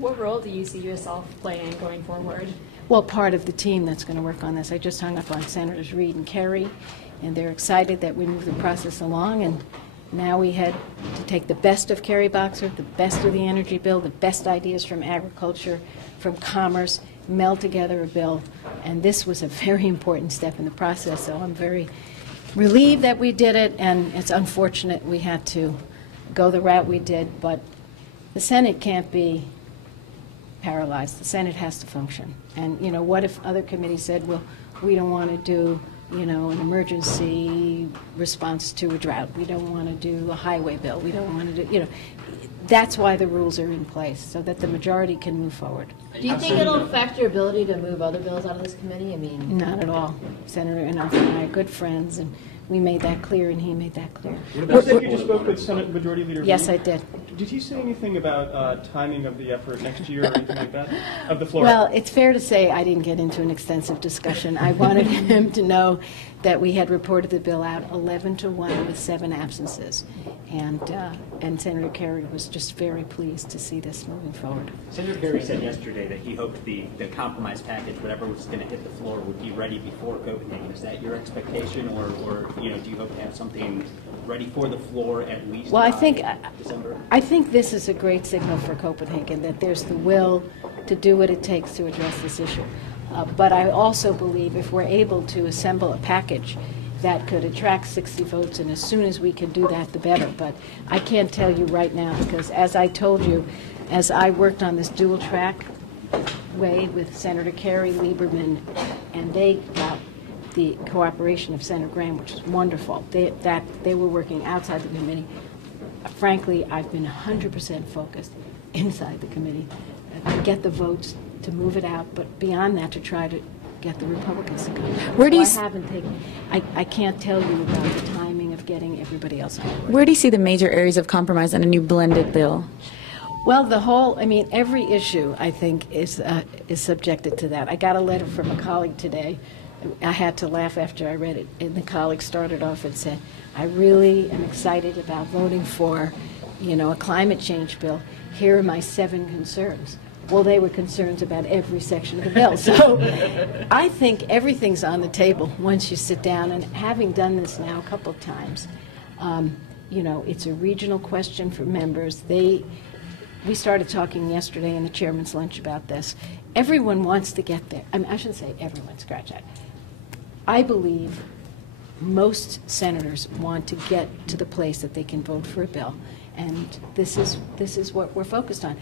What role do you see yourself playing going forward? Well, part of the team that's going to work on this. I just hung up on Senators Reid and Kerry, and they're excited that we move the process along, and now we had to take the best of Kerry-Boxer, the best of the energy bill, the best ideas from agriculture, from commerce, meld together a bill, and this was a very important step in the process, so I'm very relieved that we did it, and it's unfortunate we had to go the route we did, but the Senate can't be paralyzed. The Senate has to function. And, you know, what if other committees said, well, we don't want to do, you know, an emergency response to a drought. We don't want to do a highway bill. We don't want to do, you know. That's why the rules are in place, so that the majority can move forward. Do you think it'll affect your ability to move other bills out of this committee? I mean, not at all. Senator Inhofe and I are good friends, and we made that clear, and he made that clear. You said you just spoke with Senate Majority Leader. Yes, I did. Did he say anything about timing of the effort next year or anything like that? Of the floor? Well, it's fair to say I didn't get into an extensive discussion. I wanted him to know that we had reported the bill out 11-1 with 7 absences. And Senator Kerry was just very pleased to see this moving forward. Senator Kerry said yesterday that he hoped the compromise package, whatever was going to hit the floor, would be ready before Copenhagen. Is that your expectation, or you know, do you hope to have something ready for the floor at least? Well, December? I think this is a great signal for Copenhagen that there's the will to do what it takes to address this issue. But I also believe if we're able to assemble a package that could attract 60 votes, and as soon as we can do that, the better. But I can't tell you right now because, as I told you, as I worked on this dual track way with Senator Kerry, Lieberman, and they got the cooperation of Senator Graham, which was wonderful. They were working outside the committee. Frankly, I've been 100% focused inside the committee to get the votes to move it out, but beyond that, to try to get the Republicans to come. Where do you I can't tell you about the timing of getting everybody else on board. Where do you see the major areas of compromise on a new blended bill? Well, every issue, I think, is subjected to that. I got a letter from a colleague today. I had to laugh after I read it, and the colleague started off and said, I really am excited about voting for, you know, a climate change bill. Here are my 7 concerns. Well, they were concerns about every section of the bill. So I think everything's on the table once you sit down. And having done this now a couple of times, you know, it's a regional question for members. We started talking yesterday in the chairman's lunch about this. Everyone wants to get there. I mean, I shouldn't say everyone, scratch that. I believe most senators want to get to the place that they can vote for a bill. And this is what we're focused on.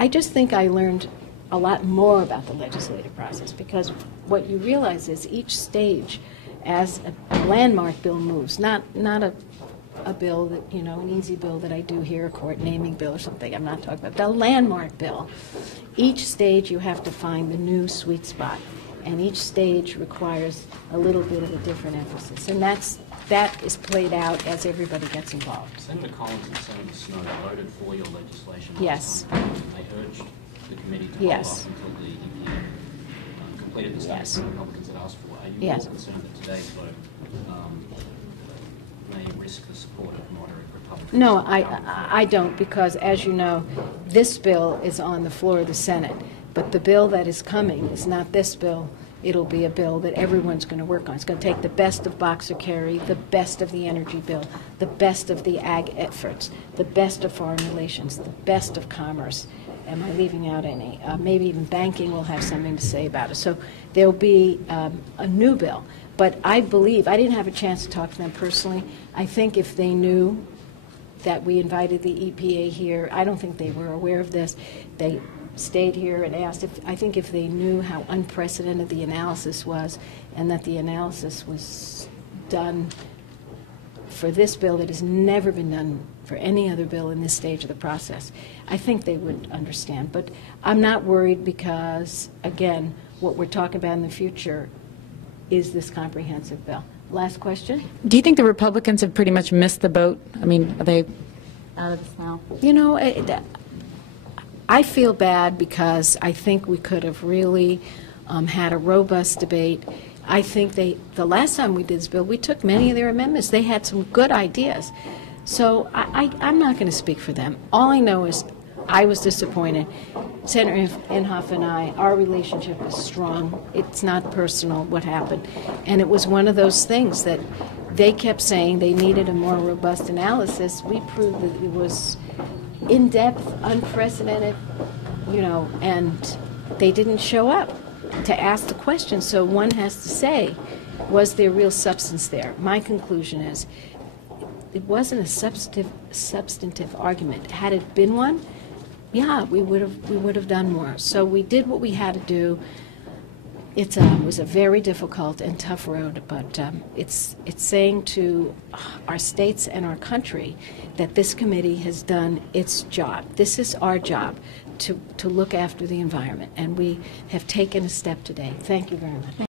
I just think I learned a lot more about the legislative process, because what you realize is each stage, as a landmark bill moves, not a bill that, you know, an easy bill that I do here, a court naming bill or something, I'm not talking about, but a landmark bill. Each stage you have to find the new sweet spot, and each stage requires a little bit of a different emphasis, and that is played out as everybody gets involved. Senator Collins and Senator Snow voted for your legislation last Yes. time. They urged the committee to Yes. hold off until the EPA completed the study Yes. the Republicans had asked for. Are you Yes. more concerned that today's vote may risk the support of moderate Republicans? No, I don't, because as you know, this bill is on the floor of the Senate, but the bill that is coming is not this bill. It'll be a bill that everyone's going to work on. It's going to take the best of Boxer-Kerry, the best of the energy bill, the best of the ag efforts, the best of foreign relations, the best of commerce. Am I leaving out any? Maybe even banking will have something to say about it. So there'll be a new bill. But I believe, I didn't have a chance to talk to them personally. I think if they knew that we invited the EPA here, I don't think they were aware of this. They stayed here and asked. I think if they knew how unprecedented the analysis was, and that the analysis was done for this bill that has never been done for any other bill in this stage of the process, I think they would understand. But I'm not worried because, again, what we're talking about in the future is this comprehensive bill. Last question? Do you think the Republicans have pretty much missed the boat? I mean, are they out of this now? You know, I feel bad because I think we could have really had a robust debate. I think the last time we did this bill, we took many of their amendments. They had some good ideas. So I'm not going to speak for them. All I know is I was disappointed. Senator Inhofe and I, our relationship is strong. It's not personal, what happened. And it was one of those things that they kept saying they needed a more robust analysis. We proved that it was in-depth, unprecedented, and they didn't show up to ask the question. So one has to say, was there real substance there? My conclusion is it wasn't a substantive argument. Had it been one, yeah, we would have done more. So we did what we had to do. It was a very difficult and tough road, but it's saying to our states and our country that this committee has done its job. This is our job to look after the environment, and we have taken a step today. Thank you very much.